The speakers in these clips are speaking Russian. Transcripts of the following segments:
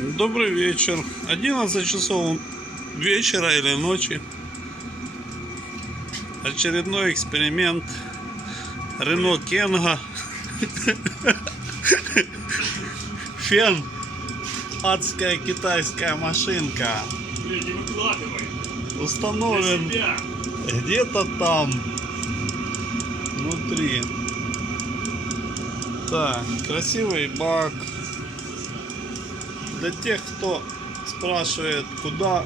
Добрый вечер. 11 часов вечера или ночи. Очередной эксперимент. Рено Кенга. Фен. Адская китайская машинка. Не выкладывай. Установлен где-то там внутри. Так, красивый бак. Для тех, кто спрашивает, куда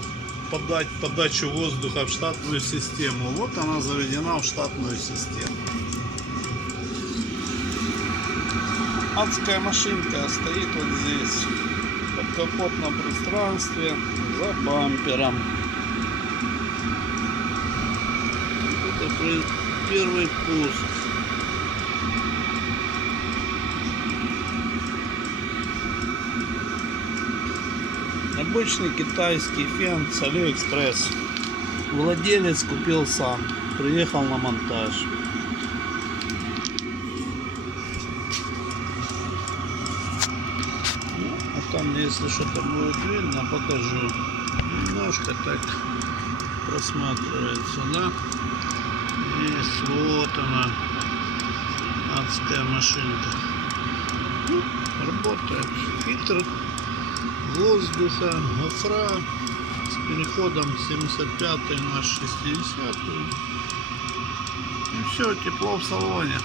подать подачу воздуха в штатную систему, вот она заведена в штатную систему. Адская машинка стоит вот здесь, в подкапотном пространстве, за бампером. Это первый пуск. Обычный китайский фен с Алиэкспресс. Владелец купил сам. Приехал на монтаж. Ну, а там, если что-то будет видно, покажу. Немножко так просматривается, да? Есть, вот она. Адская машинка. Ну, работает. Фильтр воздуха, гофра с переходом 75 на 60. И все, тепло в салоне.